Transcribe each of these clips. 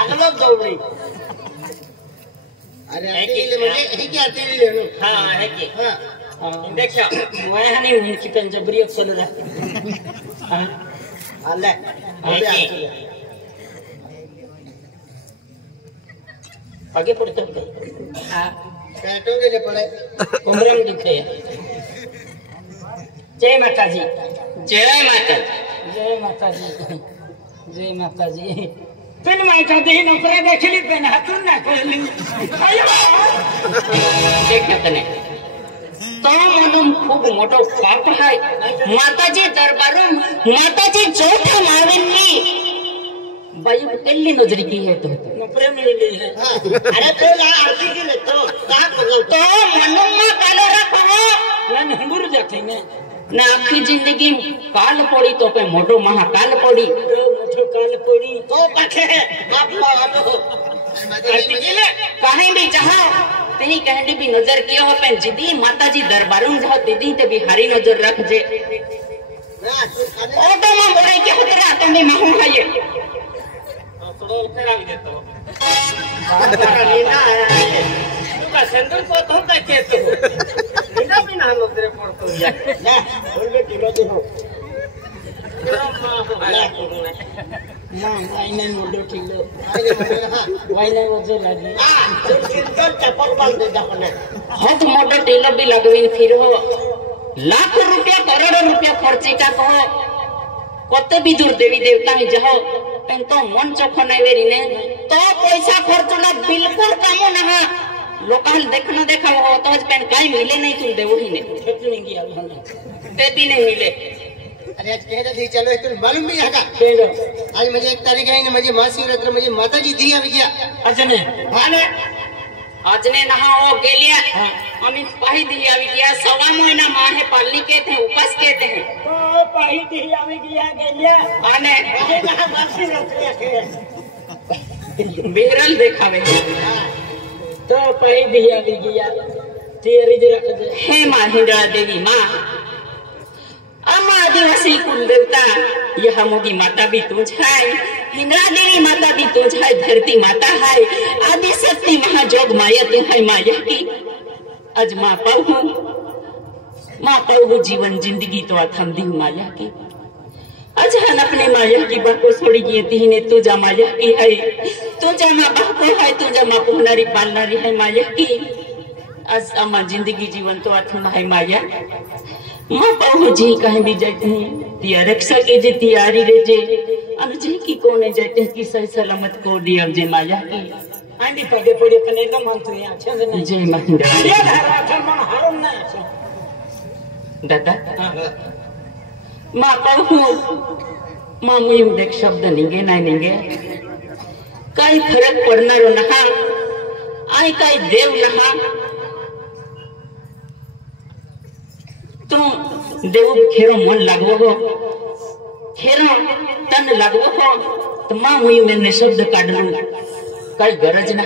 हाकलत जोडली अरे आतील म्हणजे हे की आतील लेनो हां हे की हां देखा वयाने उनकी पंजाबरी अक्सर राहते हां आले आगे पड़ते हां पेटो के पड़े उम्र में दिखते जय माता जी जय माता जय माता जी जय माता जी फिर माता जी नौकरी देखली पेन हातून ना कोली देख तने तो म्हणून खूप मोठो पाप आहे माताजी दरबारून माताजी चौथा मावेंनी बाई केली नजरी की है तो प्रेम मिली है अरे तो ला आरती की ले तो का करो तो म्हणून ना कालो रखो ना हिंदू जाते ने ना आखी जिंदगी काल पड़ी तो पे मोटो महाकाल पड़ी मोटो काल पड़ी तो पछे आप आलो आरती की ले कहीं भी चाहो तेरी कहनी भी नजर किया हो पे जिदी माताजी दरबारों जाओ दीदी ते भी हारी नजर रख जे ना ऑटो में बोले के उतरा तुम्हें महू है थोड़ा करावी देतो बाबा नीना तू का संदूर को तो का कहते हो नीना भी ना नजरे पड़तो ना बोल किलो देखो ना वाइने मोडो किलो वाइने वजो लगी हां सिंपल चप्पल बांध दे जाने हद मोडो टीलो भी लगविन फिर हो लाखों रुपया करोड़ों रुपया खर्ची का कहो कते भी दूर देवी देवता में जाओ पेन तो मन चोखो नहीं वेरी ने तो पैसा खर्चना बिल्कुल कम ना लोकल देखना देखा हो तो पेन काई मिले नहीं तुम देवो ही ने कितनी गया ते भी नहीं मिले अरे आज कह रहे थे चलो तुम मालूम भी है का आज मुझे 1 तारीख है ना मुझे महाशिवरात्रि मुझे माताजी दी आ गया अजने हां ने अजने नहा हो गेलिया अमित पाही दी आ गया सवा महीना माहे पालनी के थे उपास के थे तो पाही दी आ गया गेलिया आने मुझे कहा महाशिवरात्रि के बेरल देखावे तो पाही दी आ गया तेरी रख दे हे मां हिंदरा देवी मां अम्मा आदिवासी कुल देवता यह मोदी माता भी तुझ है हिंदरा देवी माता भी तुझ है धरती माता है आदि शक्ति महाजोग माया तू है माया की आज माँ पाऊ जीवन जिंदगी तो थम दी माया की आज हन अपने माया की बाको छोड़ी गई थी ने तुझा माया की है तुझा माँ बाको है तुझा माँ पुहनारी पालनारी है माया की आज अम्मा जिंदगी जीवन तो थम है माया माँ पाऊ जी कहीं भी जाते हैं तिया रक्षा के जे तियारी रे जे अन जी की कोने जाते हैं कि सही सलामत को दिया जे माया की आंधी पगे पड़े कने न मानतो या अच्छा से जय महिंद्रा ये धारा था मन हारम ना दादा माँ पाऊ माँ मुझे देख शब्द निगे ना निगे काई फरक पड़ना रो नहा आई काई देव नहा तुम देव खेरो मन लगवो हो खेरो तन लगवो हो तो मां हुई मैंने शब्द काढ लू कई गरज ना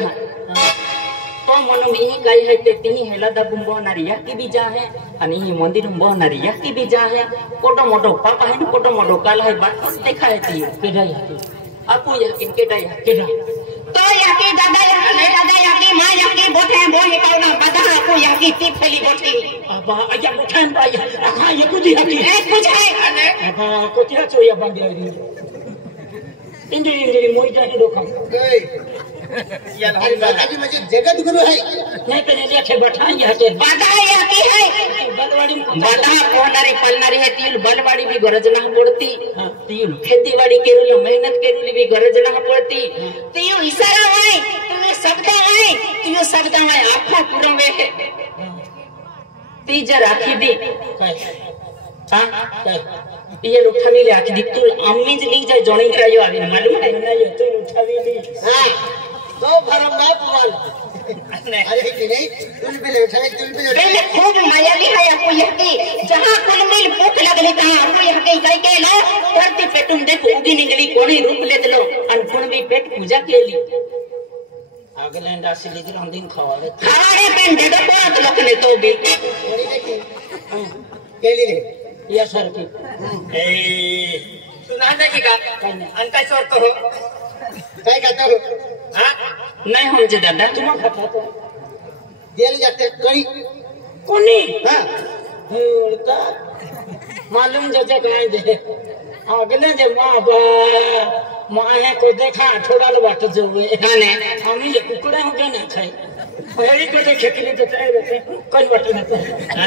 तो मन में ही कई है ते ती हेला दा बुंबो नारिया की भी जा है अनि ही मंदिर बुंबो नारिया की भी जा है कोटो मोटो पापा है कोटो मोटो काला है बात देखा है ती केडा या आपू या केडा तो या के दादा या के मां या के बोथे बोहे काउना बदा आपू या की ती फली बोथी अबा आया बोथन बाय हां ये कुछ है अने अबा कोतिया चोया बांधिया इंद्री मोइटा के दोखम या माताजी मुझे जगत गुरु है नहीं पे देखे बैठाई हटे बाधा या की है बलवाड़ी बाधा कोनारी पलनारी है तिल बलवाड़ी भी गरज ना पड़ती तिल खेतीवाड़ी केरुल मेहनत केरुल भी गरज ना पड़ती तियो इशारा है तुम्हें शब्द है आखो पूरा वे तीजा राखी दी हां ये उठावी ले आखी दी तू अम्मी जी ली जाए जोनी करायो आवी मालूम है ना ये तू उठावी ली हां तो भरम ना पवाल अरे कि नहीं तुल भी उठाए पहले खूब मायावी है आपको यकी जहां कुल मिल भूख लगली तहां आपको यकी कई के लो धरती पे तुम देखो उगी निकली कोणी रूप ले लो अनपुण भी पेट पूजा के ली अगले डासी ली दिन दिन खवावे पेन दे दो बहुत लोग ने तो भी थोड़ी देखी के ली रे या सर की ए सुना देखी का अनका चोर तो हो काय खाता हो हाँ नहीं हम जे दादा तुम खाता तो जेल जाते करी कोनी हां उड़ता मालूम जो गाय दे अगले जे माँ है को देखा थोड़ा लो बात जो गाने हम ये कुकड़ा हो गए ना खाई पहली को देखे के लिए तो तय रहते कोई बात नहीं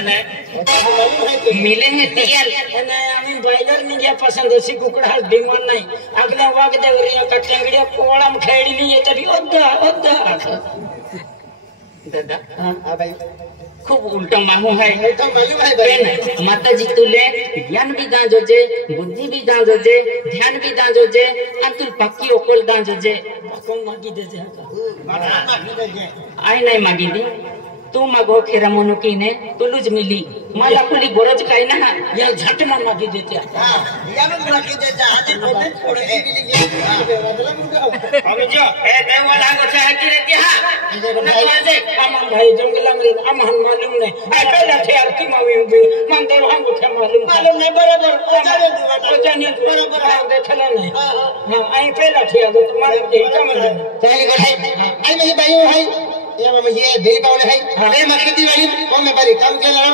है मिले हैं तियाल ना हमें बॉयलर नहीं गया पसंद उसी कुकड़ा डिमांड नहीं अगले वक्त दे रही है कटेंगड़िया कोड़ा में खेड़ी नहीं है तभी ओदा दादा हां भाई खूब उल्टा मामू है तो मालूम है भाई माता जी तुले ज्ञान भी दान जो जे बुद्धि भी दान जो जे ध्यान भी दान जो जे अंतुल पक्की ओकोल दान जो जे कौन मागी दे जे आई नहीं मागी दी तू मगो खेरा मोनो की ने तुलुज मिली मला खुली गोरज काई ना या झट मन मागी देते हां या में मागी देते आजे कोने छोड़ दे हम जो ए देवाला को चाह की रहती है ना जे हम भाई जंगला में हम मालूम नहीं आई पहले थे यार की मावी भी मन देव हम को मालूम नहीं बराबर ओ जाने बराबर देखला नहीं हां आई पहले थे अब तुम्हारे यही काम है चल गए आई में भाई भाई ये में ये दिल का है ए मैं खेती वाली कौन में बारी काम के लड़ा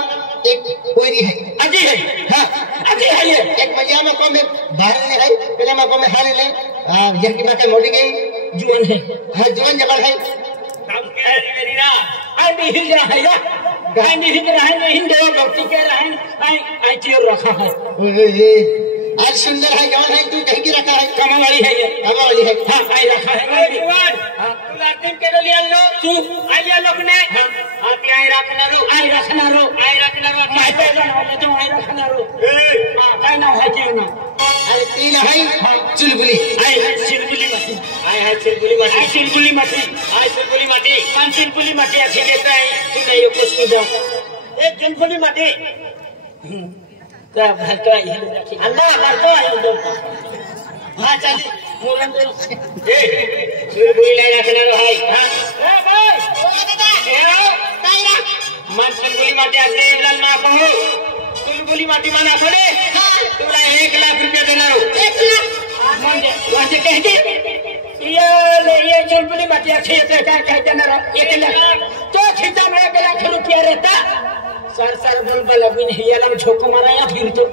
एक कोई है अजी है हां अजी है ये एक मजा में कौन में बाहर नहीं है पहले में कौन में हाल ले यार की बात मोड़ी गई जुआन है हां जुआन जगह है काम के मेरी ना आई भी हिल रहा है या गाय नहीं हिल रहा है हिंदू भक्ति के रहा है आई चीर रखा है आज सुंदर है कौन है तू कहीं की रखा है कमा वाली है ये कमा वाली है हां आई रखा है जुआन तू लातिम के लिया लो तू आई लोग ने आप आई रखना रो आई रखना रो मैं पे जाना वाले तो आई रखना रो हां काय ना है जी ना अरे तीन है चुलबुली आई है चिलबुली माटी आई है चिलबुली माटी आई चिलबुली माटी आई चिलबुली माटी मान चिलबुली माटी अच्छी देता है तू नहीं कुछ नहीं दो एक चिलबुली माटी क्या भाई ये रखी अल्लाह कर तो आई दो हां चल मोरन दो ए चिलबुली ले रखना रो भाई हां ए भाई ओ दादा ए ताईरा मान चिलबुली माटी आते लाल मा कहू चिलबुली माटी माना खोले हां तुला 1 लाख रुपया देना रो 1 लाख मान दे वाजे कह दे ये चिलबुली माटी अच्छी है क्या देना रो 1 लाख तो खींचा में 1 लाख रुपया रहता सर बुलबुल अभी नहीं याला झोंको मारा या फिर तो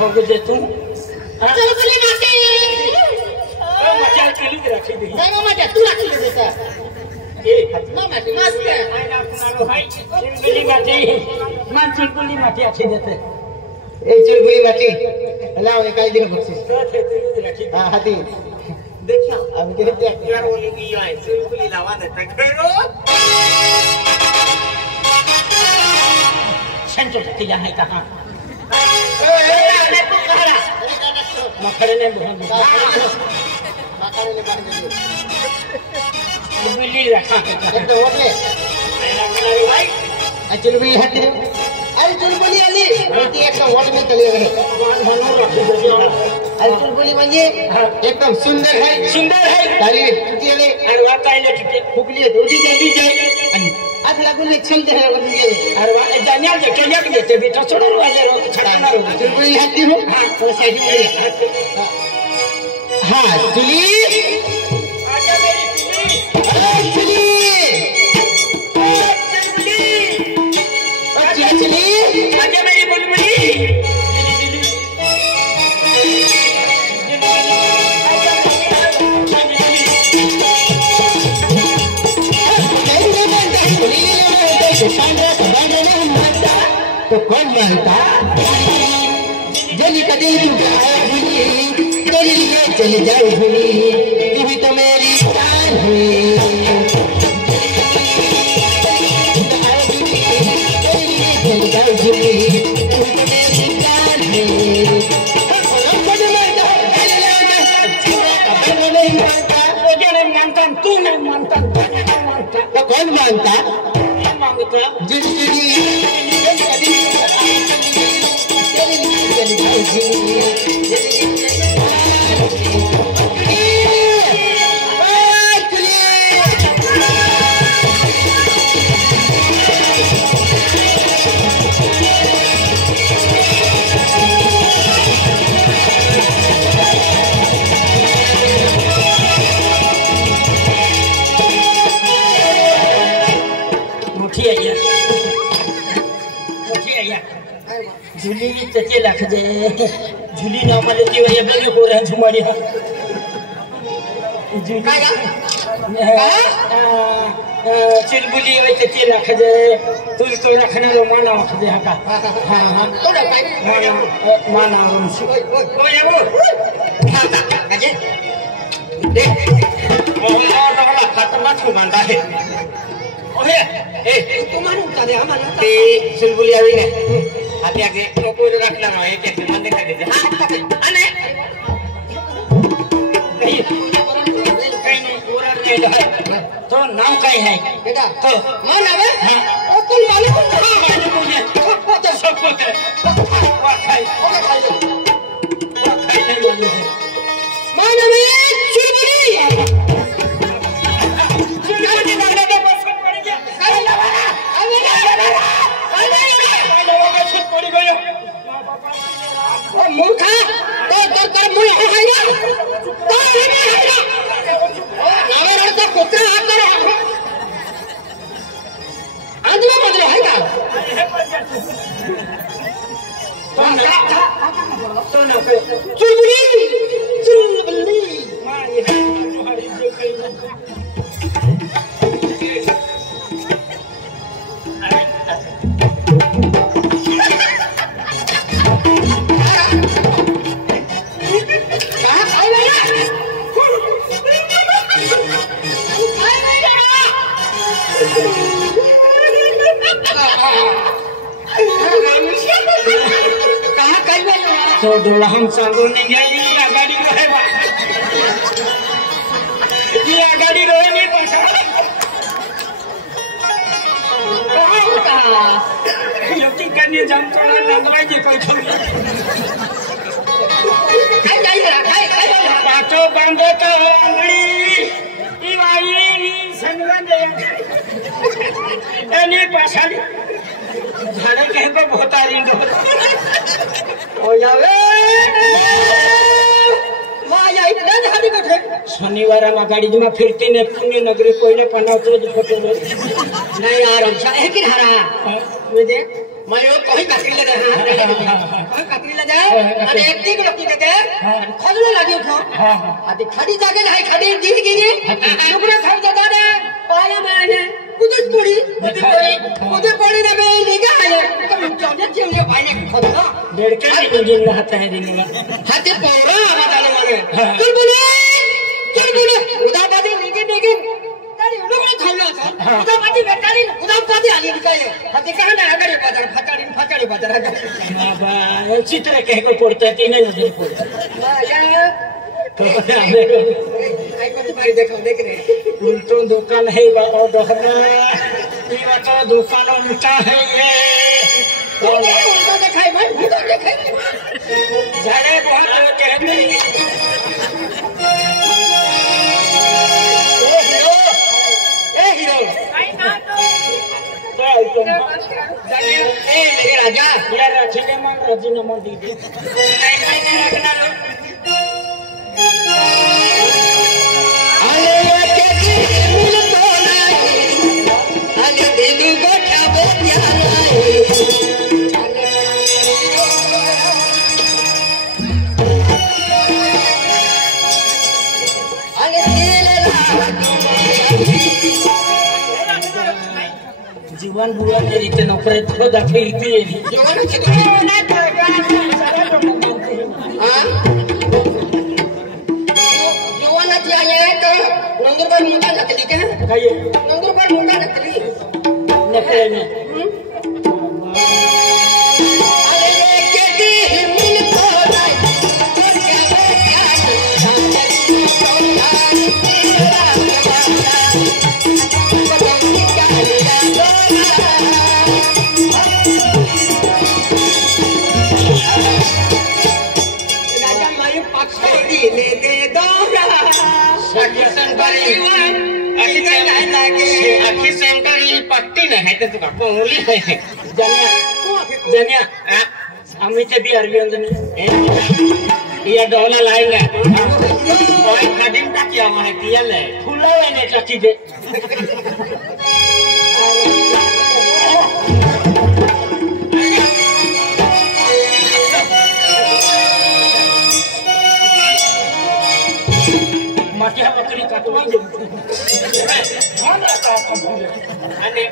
हो गए तू चुलबुली माटी ओ मचा के रखी दी नहीं माटी तू रखी ले बेटा ए माटी मस्त है आई ना सुना रो भाई चिलबुली माटी मान चिलबुली माटी अच्छी देते ए चुलबुली माटी लाओ एक आई दिन बख्शिश तो थे रखी हां हाथी देखियो अब के क्या यार वो नहीं है चिलबुली लावा देता करो संचो किया है कहां ए तू खड़ा मखड़े ने बहुत मकान ने बाहर दे बिल्ली रखा है एक तो होटले आई रखना रे भाई चुलबुली हट अरे चुलबुली अली बोलती एक तो होट में चले गए भगवान भनो रखी दे अरे चुलबुली म्हणजे एकदम सुंदर है ताली टूटी ले अरे वाकाई ले टूटे फुकली दूधी जल्दी जाए आज लागून ले छल दे लगा दिए अरे वा जानिया जे के या के ते बेटा छोड़ रो आज रो छड़ना रो चुलबुली हट्टी हो हां तो सही है हां चुली आजा मेरी चुली चुली आजा मेरी बुलबुली तो कौन मानता जली का दिल चुकाया भूली तेरे लिए चली जाओ भूली तू भी तो मेरी जान हुई चली जाओ भूली तू तो मेरी जान हुई तू नहीं मानता तो कौन मानता मांगता ते लाख जे झुली ना मला ती वय बघी पोरा झुमाडी हा काय का चिलबुली वय ते लाख जे तुझ तो रखना रो माना वाख जे हा का हां तो काय माना ओय खाता अजे दे ओला डोला खतमा छु मानता है ओहे ए तू मारून चाले आम्हाला ते चिलबुली आवी ने आते आगे तो कोई रखला ना एक एक मन दिखा दे हां अने तो नाम काय है बेटा तो मान आवे हां ओ तू मालूम हां मालूम है तो सब को है वा खाई नहीं मालूम है मान आवे चुलबुली चुलबुली मांगने दे बस पड़ गया अरे लवा अरे लवा छूट पड़ गयो ओ मूर्खा तो कर मुझे हाया तो ओ नावर का कुत्ता हाथ कर आदमी बदले है का तो ना पे चुलबुली चुलबुली मां ये तुम्हारी जो कहीं तो डोला हम सांगो नहीं गई गाड़ी रहे ये गाड़ी रहे नहीं पैसा योटी करने जाम तो ना लगवाई जे कोई छोड़ खाई खाई पाचो बांधे तो अंगड़ी ई वाई संगवा दे एनी पैसा झाड़े कहे को बहुत आरी दो ओ यावे मां या इतना झाड़ी बैठे शनिवार में गाड़ी में फिरती ने पुण्य नगरी कोइले पनावतो जो फोटो नहीं यार अच्छा है कि हरा मुझे मैं वो कोई काटरी ले रहा कोई काटरी ले जाए अरे एक दिन रखी दे दे खजलो लगी उठो आदि खड़ी जाके नहीं खड़ी गिर गिरी टुकड़ा खड़ जगह दे पाया में है उधर पड़ी ना मैं निगाह है तुम चले चले भाई ने खड़ा डेढ़ के दिन रहता है दिन में हाथे पौरा आवाज आने वाले चल बोले उधर बादी निगे निगे तारी उन्होंने खाना था उधर बादी बेटारी उधर बादी आने निकाले हाथे कहाँ ना अगर फटाड़ी बाजार बाबा चित्र कह को पड़ता है तीन नजर पड़ता या तो आई को तुम्हारी देखो देख रहे उल्टो दुकान है और दोहरा ये तो दुकान उल्टा है ये तो उल्टा दिखाई मैं उल्टा दिखाई झाड़े बहुत कहते ए हीरो तो ए मेरे राजा यार राजीनामा दी दे नहीं रखना लो जीवन बुआ मेरी ते नौकरी तो दाखिलती है जवान की तो ना जवान थी आया तो नंदुरबार मुंडा नकली क्या खाइए नंदुरबार मुंडा नकली नकली में पट्टी नहीं है तो तुका पोंगली है जनिया आम्ही ते भी अरबी अंजने ये डॉलर लाएंगे और कटिंग का क्या है किया ले फुला लेने चक्की दे माटिया बकरी काटवा दे कौन रहता है अने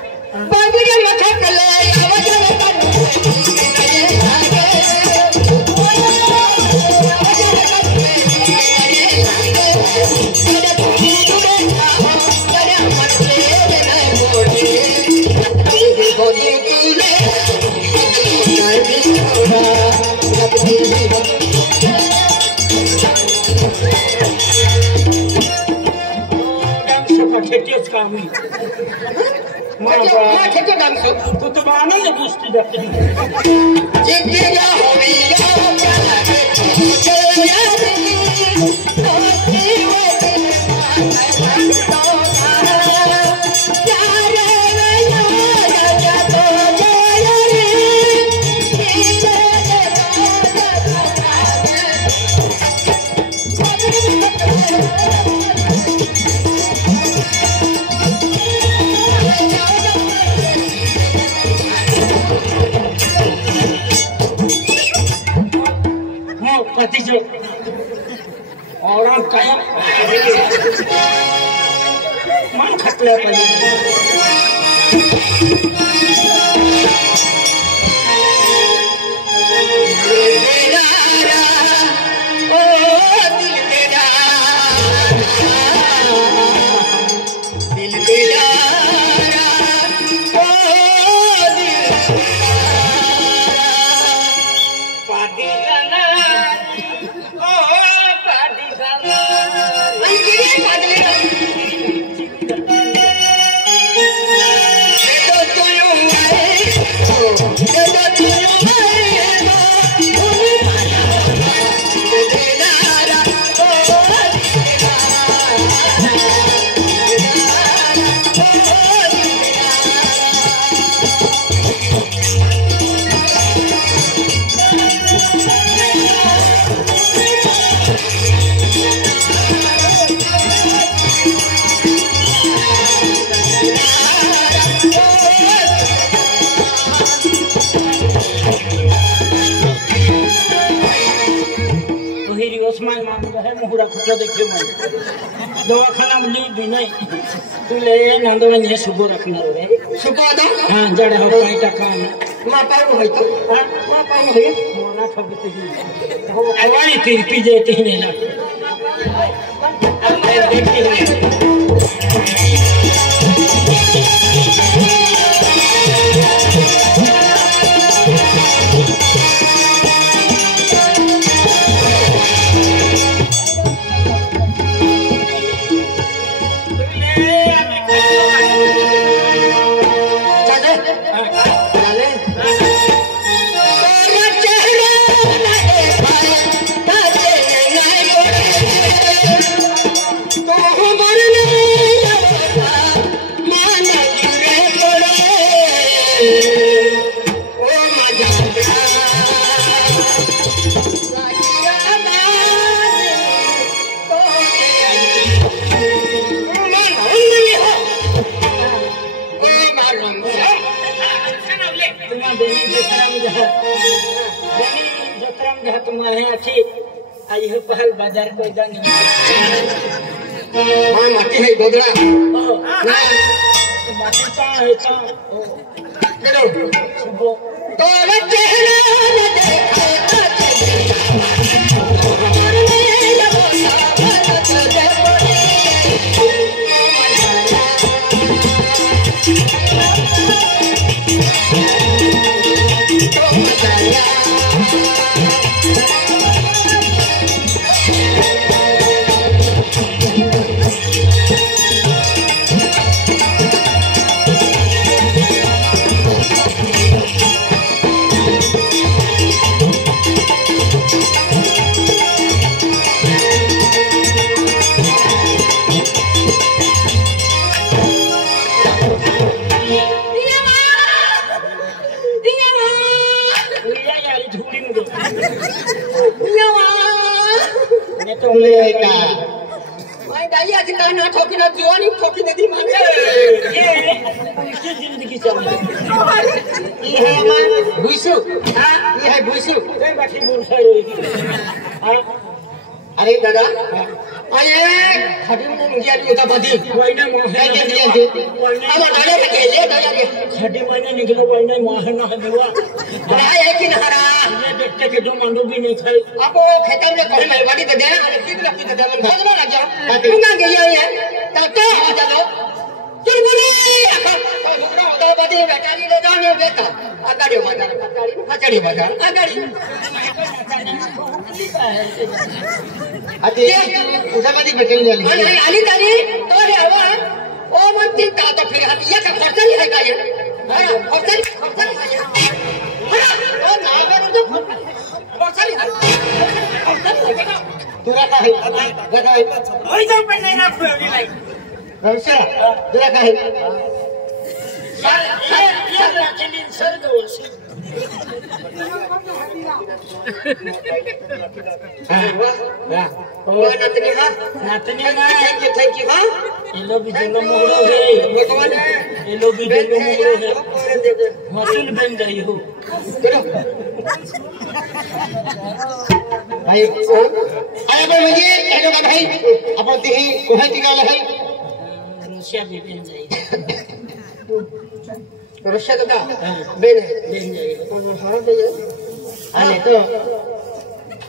बाबूजी मथे कले आवाज खेतीच कामी मां खेतो डांस तू तो बाना ने दोस्ती दे जिंदगी या होवी या क्या लगे चल यार जो और हम काया मन खतले पर मुहरा खुटा देखे मन दवाखाना में ली भी नहीं तू ले नंदो में ये सुबह रखना रे सुबह दो हां जड़ हो बेटा काम मां पाऊ है तो हां मां पाऊ है मोना ठगते ही हो अवानी तिरपी देते ही नहीं ना अब देखते हैं आई हो पहल बाजार को जानी मां माटी है गोदड़ा ना माटी का है का करो तो चेहरा न देखा ना ठोकी ना जीवानी ठोकी दे दी माने ये जिंदगी चल रही ये है हमार भुइसु हां ये है भुइसु ए बाकी बोल सही हां अरे दादा आइए खाटी में मुझे आज उता बदी वही ना माँ है के दिया दे अब डाले के ले डाले खाटी वही ना निकलो वही ना माँ है ना है दुआ बड़ा है कि नहरा ये देखते के दो मंडू भी नहीं खाई अब वो खेतों में कोई मेहरबानी दे दे अरे कितना की दे दे मन खोजना लग जा तुंगा गया है तब तो आ जाओ चल बोले तो दुकड़ा होता बदी बेटारी ले जाने बेटा आगाड़ी बाजार पचाड़ी बाजार आगाड़ी अरे उधर मत बैठे जल्दी अरे आली तारी तो रे हवा ओ मंत्री का तो फिर हतिया का खर्चा नहीं है का ये हां खर्चा नहीं है हां ओ ना में तो खर्चा नहीं है तुरा का है जगह वही तो पे नहीं ना खोली लाई रमशा तुरा का है ये लाचनी सर दो ओ नतनी ना थैंक यू हां ये लो भी जलो मोड़ो है भगवान ये लो भी जलो मोड़ो है मसूल बन गई हो भाई आया भाई मुझे हेलो का भाई अपन तिही कोहे टिका है रुसिया भी बन जाएगी रशिया तो का बेन बन जाएगी और हां दे अरे तो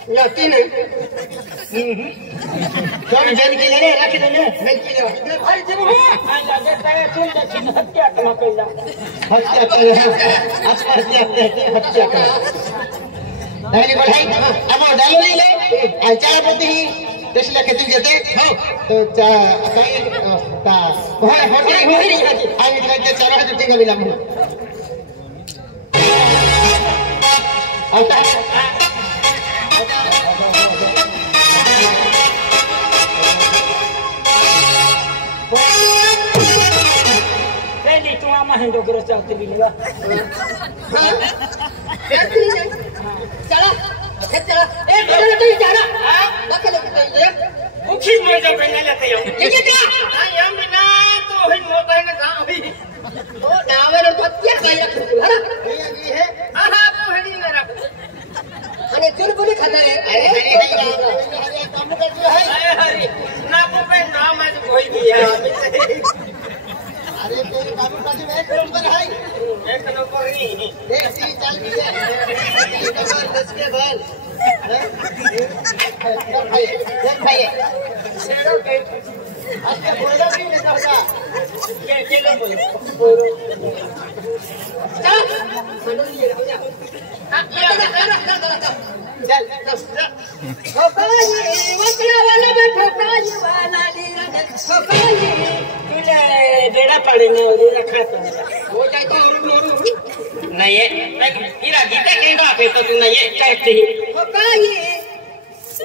लाती नहीं तो जन के ले रख दे ले मैं की ले भाई जब हां लगे काय तुम दक्षिण हत्या कमा कैला हत्या कर हत्या कर दाई भाई अब डालो ले आचार प्रति देश लके तू जते तो कहीं ता होटल होई आई लगे चारा जति का बिलम आता पहले तू आमा है तो करो चाहते भी लगा चला चला ए बड़ा तो जा रहा लगे लगे मुखी में जो पहले लेते हो ये क्या हां हम बिना तो ही मोबाइल में जा हुई ओ नावे रो बच्चा कहीं रख है ये है हां हां वो है नहीं मेरा अरे चुरपुरी खाता है अरे काम कर दिया है अरे ना वो पे नाम है तो कोई भी है अरे तेरे काम कर दिया एक नंबर है एक नंबर नहीं एक सी चल भी है नंबर 10 के बाद देख भाई शेरों के आज बोला भी नहीं होगा ये किलो बोलो चल खड़ो लिए चल ठोकाई वकला वाला में ठोकाई वाला लीरा ठोकाई तुले बेड़ा पड़ेगा और रखा तो हो जाए तो नहीं ये हीरा गीता कहना पे तो तू नहीं ये कहते ही ठोकाई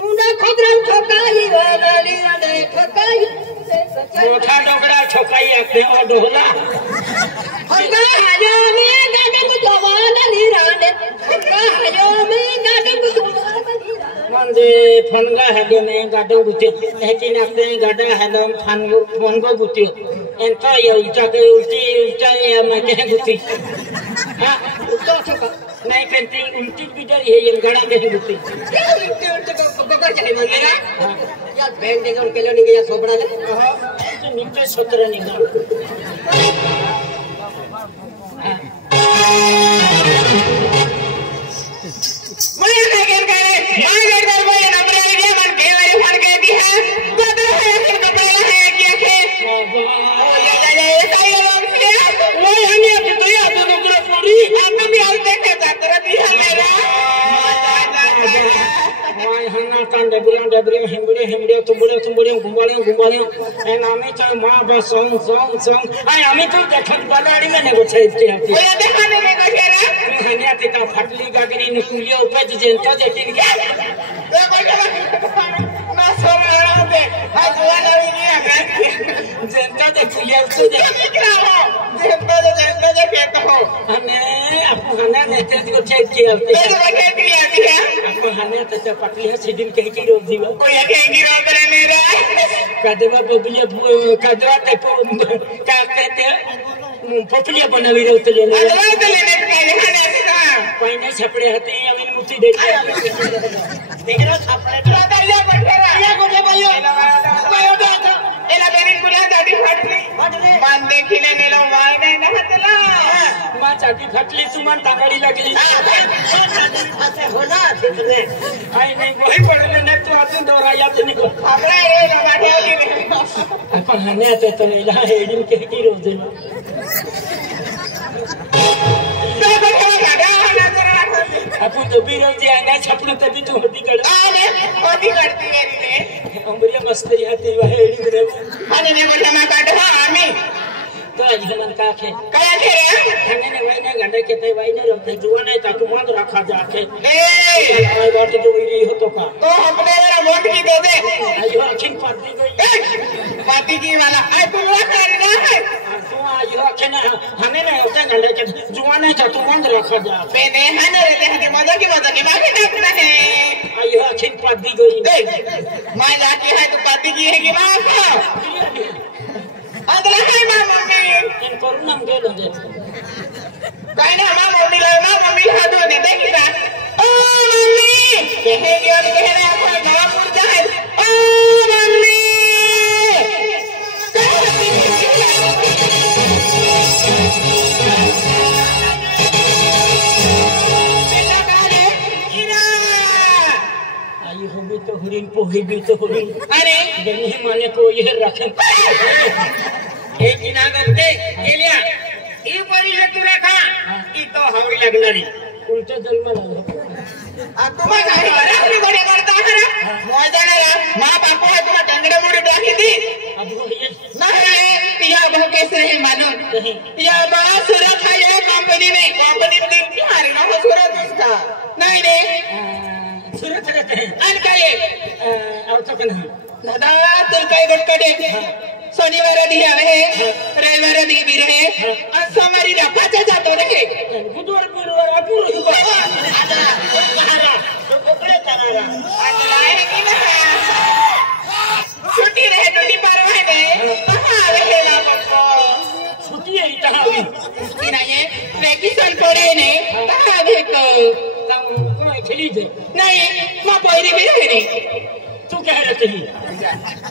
उना खोकरम ठोकाई वाला लीरा ठोकाई मोटा डोगरा ठोकाई आते और डोला हंगा हजो में गाडम जवाना लीरा हंगा हजो में गाडम जवाना लीरा मंदे फनगा है दो में गाडो गुते लेकिन अपने गाडा है दो फनगो गुते एंता ये उल्टा ये मैं कह गुती हां तो ठोका नहीं पेंटी उल्टी बिडर है ये गड़ा कह गुती उल्टे को बगर चले मंगेगा यार बैंड देकर उनके लिए नहीं गया सोबड़ा ले तो नीचे सत्र निकाल मुझे क्या करे मां गेट पर बोले ना पर ये मन के वाले फन के दी है बदल है फिर कपड़े है क्या के ये सारे लोग से नहीं हमें अब तो याद दो गुरा पूरी आप भी आउ देखे तेरा दी है मेरा वाई हन्ना कान डबरे हिमड़े तुम्बड़े घुमाले ए नामे चाहे मां बस सॉन्ग आई हमें तो देखत बालाड़ी में ने गोछे आती ओए देखने में का केरा हनिया ते का फटली गागरी ने कुलियो उपज जेंता जेटिन के ना सोमरा पे हजवा लड़ी नहीं है जेंता जे कुलियो तो जे जेंता जे कहता हो हने आपको हने देते को चेक किया ये लगे दिया दिया आपको हने तो पटली है सिदिन कह की रोक दीवा कोई ये की रोक रे मेरा कदवा बबलिया कदवा ते का कहते पपलिया बनावी रे उतले ले अदवा तो लेने के लिए खाने का पहिने छपड़े हते अभी मुठी देखे देख रहा छपड़े तो दरिया बैठे रहा ये को भाइयों सुमन ताकड़ी लगी होना दिखने आई नहीं वही पड़ने ने तो आतु दौरा याद नहीं को हमरा रे बाबा के अपन हने तो इला हेडिंग के की रोज दिन अपन तो भी रोज आना छपड़ तभी तो होती कर अरे होती करती मेरी ने अंबरिया मस्तरी हाथी वह हेडिंग रे अरे ने बोला मैं काट हामी तो आज मन का खे कया थे रे हने ने वही ने गंडे के ते वही ने रहते जुआ नहीं ताकि मत रखा जाके ए आई बात जो ही हो तो का तो अपने मेरा वोट की दे दे आज हो खिन पाती गई पार्टी की वाला आई तुम करना है तू आज हो खिन हने ने होते गंडे के जुआ नहीं था तू मत रखा जा बेने हने रहते हैं मजा की बाकी देखना है आई हो खिन पाती गई मैं लाके है तो पार्टी की है कि मां को अगला है मां मम्मी इन कोरोना में गेलो जे काई ना मां मम्मी ला दो ने देखी बात ओ मम्मी कहे रे अपन नवापुर जाए ओ मम्मी आई हो भी तो हुरिन पोही भी तो हुरिन अरे नहीं माने को ये रखे एक ना करते एलिया ई परी ले तू रखा ई तो हवरी लगनरी उल्टे दिल में लगा आ तुम्हा गाड़ी अपनी बड़े करता है मजा ना मां बापू है तुम्हा टंगड़े मोड़े डाकी दी अब वो ये नहीं या बहु कैसे है मानो या बड़ा सूरत है ये कंपनी में दिन बिहारी ना हो सूरत इसका नहीं रे सूरत रहते हैं अन कहे और तो कना दादा तुल कई गटकड़े शनिवार दी आवे रविवार दी भी रहे और सोमवारी रा पाचा जातो रहे बुधवार गुरुवार अपूर ही को तो कोकड़े तनारा अगला है कि ना छुट्टी रहे तो डी परवाह ने कहां रहे ना पप्पा छुट्टी है इतना हुई छुट्टी नहीं है वेकेशन पड़े ने कहां देखो कोई खेली दे नहीं मां पहिरी भी रहे तू कह रहे थे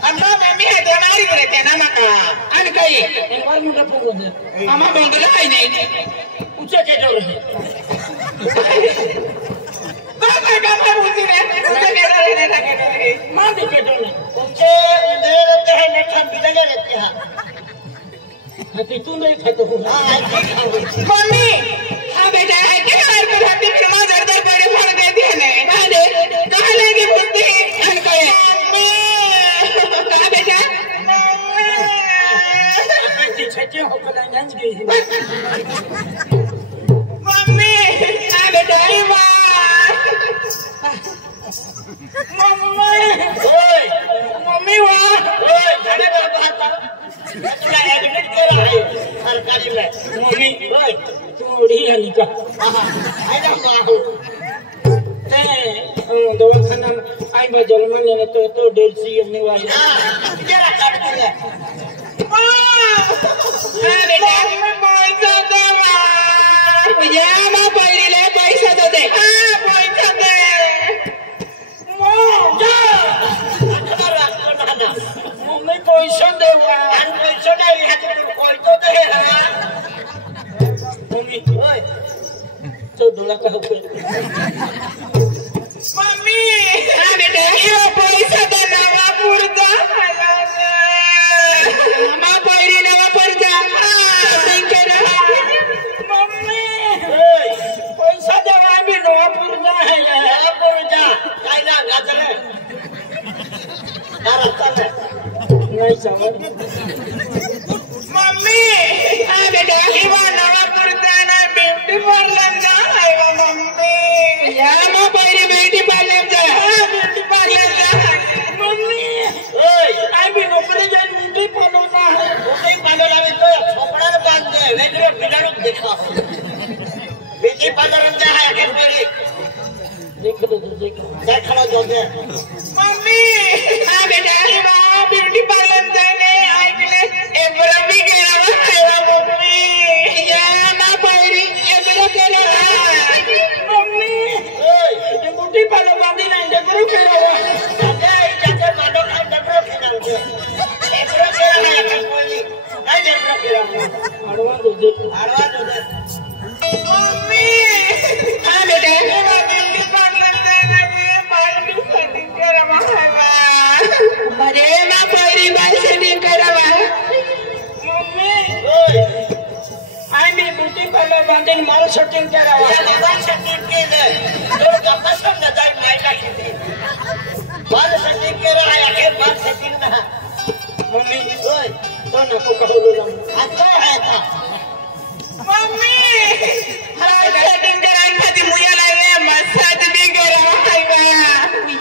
अम्मा मम्मी है हमारी रहते ना मां अन कही एक बार मुंडा पोगो दे अम्मा बोंदला है नहीं पूछे के जो रहे बाबा बोलती रे मेरा रहने लगे मां दे के जो नहीं पूछे उधर रहते हैं नेठा बिलगे रहते हैं हती तू नहीं खाता हूं मम्मी हां बेटा है क्या हर पर हती फिर मां दर्द पड़े फोड़ दे दी ने बाले कहां लेके बोलते अन कहे मम्मी कहां बेटा छचे हो कला गंज गई मम्मी हां बेटा आई ओए मम्मी वाह ओए जाने दो बात तू एडमिट कर रहा है सरकारी में मम्मी ओए तू उड़ी हनी का आई ना मां ते दवाखाना में आई बा जलमा लेने तो डेढ़ सी हमने वाली जरा काट दे हां बेटा मैं पैसा दे या मां पहिले पैसा दे हां पैसा दे मम्मी पैसा दे पैसा नहीं है तो कोई तो दे मम्मी ओए तो डोला का हो मम्मी हां बेटा ये पैसा दे नवापुर दा मां पहिले नवापुर जा के ना मम्मी ओए पैसा देवा भी नवापुर जा है नवापुर जा काय ना गाजरे रास्ता में नहीं समझ मम्मी हां बेटा ये नवापुर जाना ब्यूटी पार्लर जा है मम्मी या मां पहिले ब्यूटी पार्लर जा ब्यूटी पार्लर जा मम्मी ओए आई भी नौकरी जा मुंडी पालो ना है मुंडी पालो लावे तो छोकड़ा बांध दे वेगरे बिलाड़ू देखा ब्यूटी पार्लर जा है के मेरी देख लो देखो जो दे मम्मी हां बेटा ये ब्यूटी पार्लर जाने आई के एबरा भी गया है मम्मी या मां पहिले एबरा के मम्मी ओए ये मुंडी पालो बांधी नहीं देखो केला जाके माडो खाई डबरो खेल दे एबरा के है कोई नहीं देखो अड़वा दो आड़वा दो दे मम्मी हाँ बेटा ब्यूटी पार्लर जाना है बाल की सेटिंग करवा अरे मां परी बाल सेटिंग करवा मम्मी आम्ही ब्यूटी पार्लर बांधून माल सेटिंग करवा बाल सेटिंग केलं तो गप्पा न जाई मायला किती बाल सेटिंग करा आहे बाल सेटिंग ना मम्मी ओय तो नको कहू आता है का मम्मी बाल सेटिंग करायसाठी मुया लावे मसाज भी करवा हाय बा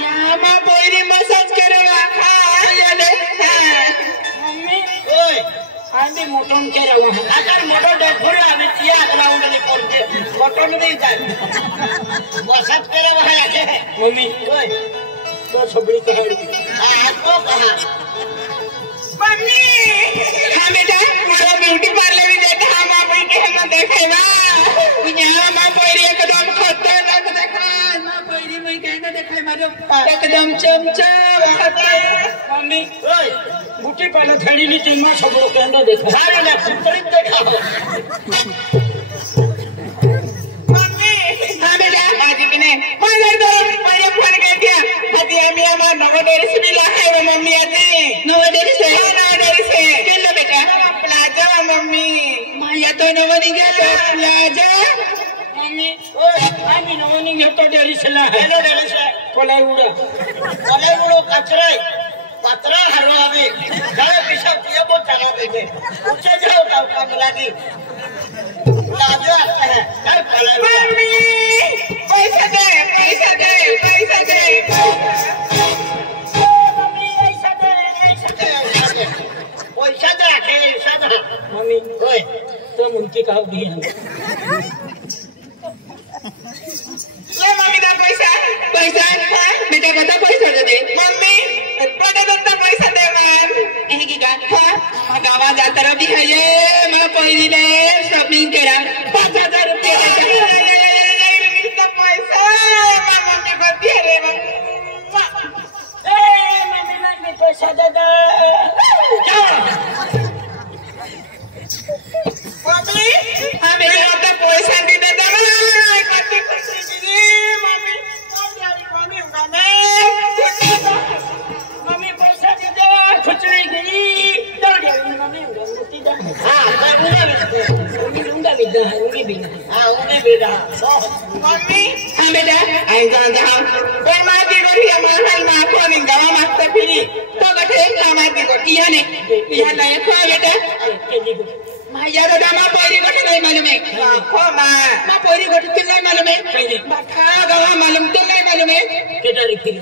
या मा पोरी मसाज करवा याले मम्मी ओय आंधी मोटन करवा आकार मोटो डफुरा आम्ही तिया ग्राउंडने पडते मोटन दे जाय मसाज करवा आहे मम्मी ओय तो छबड़ी कहा आपको कहा मम्मी हां बेटा मोरा ब्यूटी पार्लर में जाके हम आपन के हम देखे ना यहां मां पोरी एकदम खतरनाक देखा मां पोरी में कहना देखाई मारो एकदम चमचा मम्मी ओए ब्यूटी पार्लर थड़ी नी तीन मां सब लोग कहना देखा सारे ना सुतरी देखा मम्मी हां बेटा आज किने माझा दर पहिले फोन केला आधी आम्ही आम्हा नवडेरीस मिला है मम्मी आधी नवडेरीस केलं बेटा प्लाझा मम्मी माया तो नवनी गेलो प्लाझा मम्मी ओय आम्ही नवनी घेतो डेरीसला हेलो डेरीस पलाई उडो कचरा पत्रा हरो आवे काय पिशा पिया बो चला देते उठे जाओ काम लागी प्लाझा आता है काय पलाई मम्मी पैसा दे पैसा दे मम्मी ओए तो मुंकी का भी है ले मम्मी दा पैसा बेटा बता पैसा दे मम्मी बड़ा दत्ता पैसा दे मान एही की गात हां गावा जाता रबी है ये मैं पहिली ले शॉपिंग करा 5000 रुपया तो पैसा मम्मी को दे रे मम्मी मैं पैसा दे मम्मी हाँ मेरे तो पैसा दे दे कति खुशी दी मम्मी मम्मी पैसा दे दे खुचरी गई मम्मी हाँ उंगी लूंगा बिदा है उंगी बिना हाँ उंगी बिदा मम्मी हाँ बेटा आई जा कोई माती गोरी हमारा माँ को नहीं गाँव मास्टर फिरी तो गठे माती गोरी यहाँ नहीं खा बेटा माया दादा माँ पोरी गोटी नहीं मालूम है खो माँ पोरी गोटी तिल नहीं मालूम है खा गाँव मालूम तिल नहीं मालूम है केदारी फिरी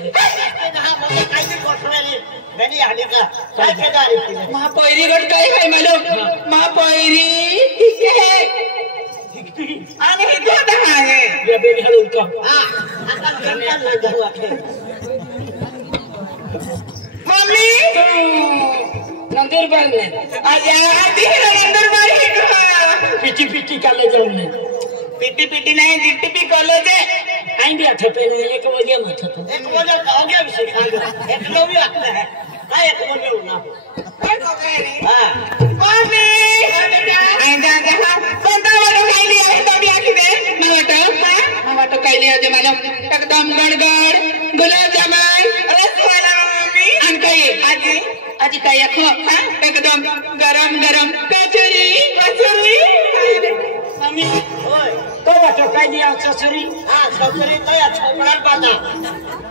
माँ पोरी गोटी कहीं है मालूम माँ पोरी आने ही तो दहा है ये बेरी हलो का मम्मी नंदुर बार में आजा आती है नंदुर बार ही पीटी कॉलेज में पीटी नहीं जीटीपी कॉलेज है आई भी अच्छा पे एक बजे में था तो एक बजे हो गया सिखा एक लोग भी आता है हां एक बजे होना हां मम्मी बेटा आई जा बंदा वाला खाई लिया तो भी आखी दे मैं तो खाई लिया जो मालूम एकदम गड़गड़ गुलाब जामुन रसवाला मम्मी अनकाई आज काय खो एकदम गरम कचोरी मम्मी ओए तो बाटो काय दिया कचोरी हां कचोरी तो या छोकरान बाता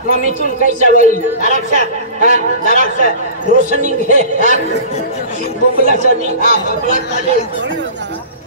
मम्मी तुम कैसा वही दरक्षा रोशनी है हां बोबला सनी हां बोबला सनी